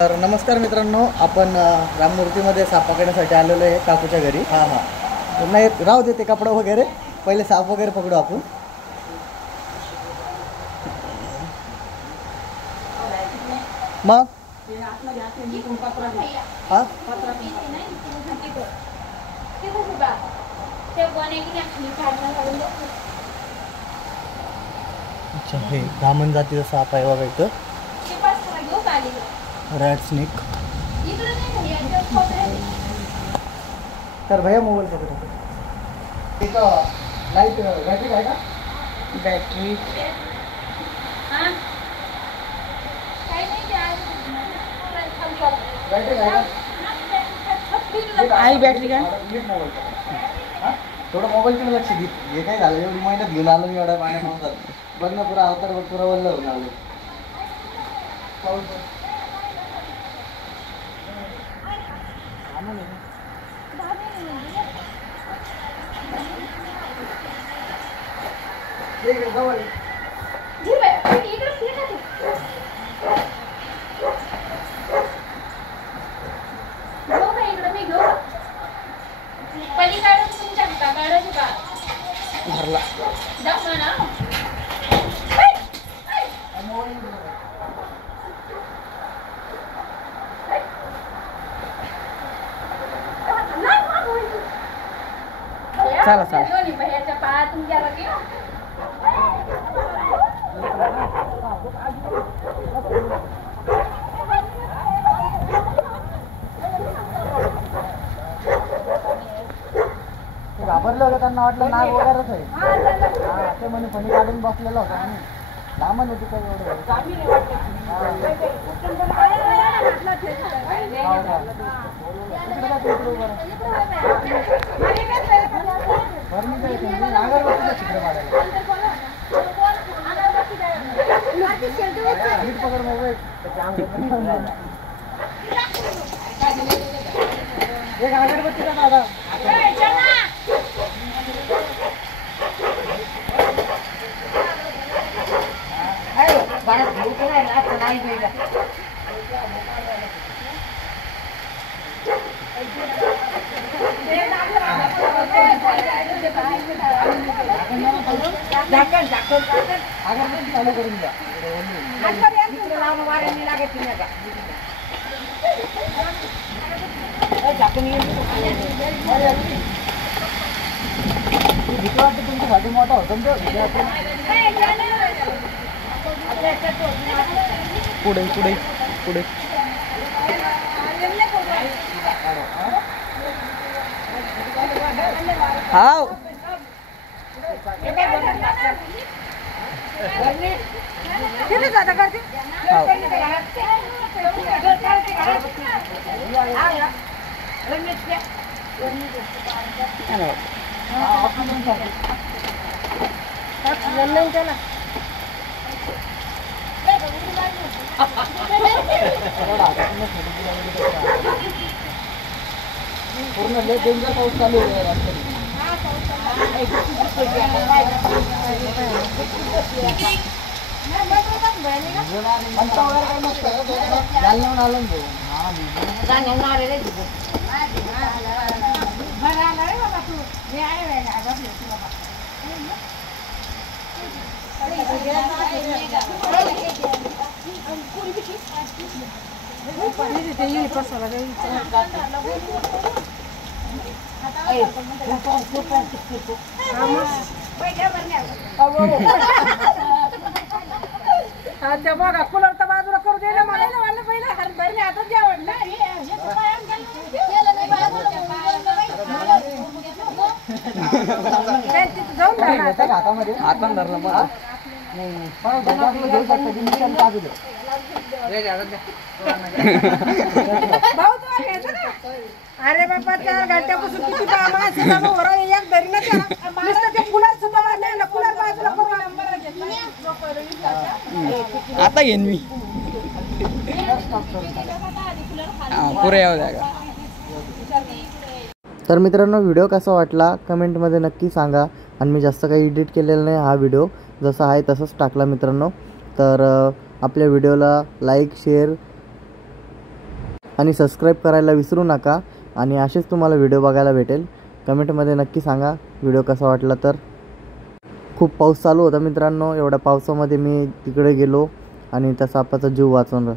तर नमस्कार मित्रांनो, आपण राममूर्तीमध्ये साप पकडण्यासाठी आलेलो आहे काकूच्या घरी. नाही राहू दे ते कपडा वगैरे, पहिले साप वगैरे पकडू आपण. मग हां अच्छा, हे दामन जातीचा साप आहे बघा इथं, रॅट स्नेक. तर भैया मोबाईल पकडा. एक लाईट बॅटरी आहे का? बॅटरी आई बॅटरी का? थोडं मोबाईलकडे लक्ष दे. हे काय झालं, एवढी मेहनत घेऊन आलो मी एवढ्या पाण्यात. बघ ना, पुरा अवतार बघ, पुरा वल्ल होऊन आलो. भरला चला चला. घाबरलं होतं, त्यांना वाटलं नाग वगैरेच आहे. हा, ते म्हणे फणी काढून बसलेलं होतं आणि दामन होती काही एवढं. पकड मोबाईल एक अगरबत्ती का दादा. अगरबत्ती चालू करून द्या. भीती वाटते तुमच्यासाठी मोठा होतो पुढे पुढे पुढे. हाव पूर्ण लय डेंजर पाऊस चालू आहे रात्री. त्या बघा कूलर तर बाजूला करू दे ना मला. पहिला हात भरले आता जेवण हातामध्ये हातान धरलं मग अरे बाबा 4 घंट्यापासून किती काम आहे. एक घरी ना ते कूलर सुद्धा ना कूलर बाजूला करू. आता येईन मी. पुरे यावं जागा. तर मित्रांनो व्हिडिओ कसा वाटला कमेंटमध्ये नक्की सांगा. आणि मी जास्त काही एडिट केलेलं नाही, हा व्हिडिओ जसा आहे तसंच टाकला मित्रांनो. तर आपल्या व्हिडिओला लाईक शेअर आणि सबस्क्राईब करायला विसरू नका. आणि असेच तुम्हाला व्हिडिओ बघायला भेटेल. कमेंटमध्ये नक्की सांगा व्हिडिओ कसा वाटला तर. खूप पाऊस चालू होता मित्रांनो, एवढ्या पावसामध्ये मी तिकडे गेलो आणि त्या सापाचा जीव वाचवला.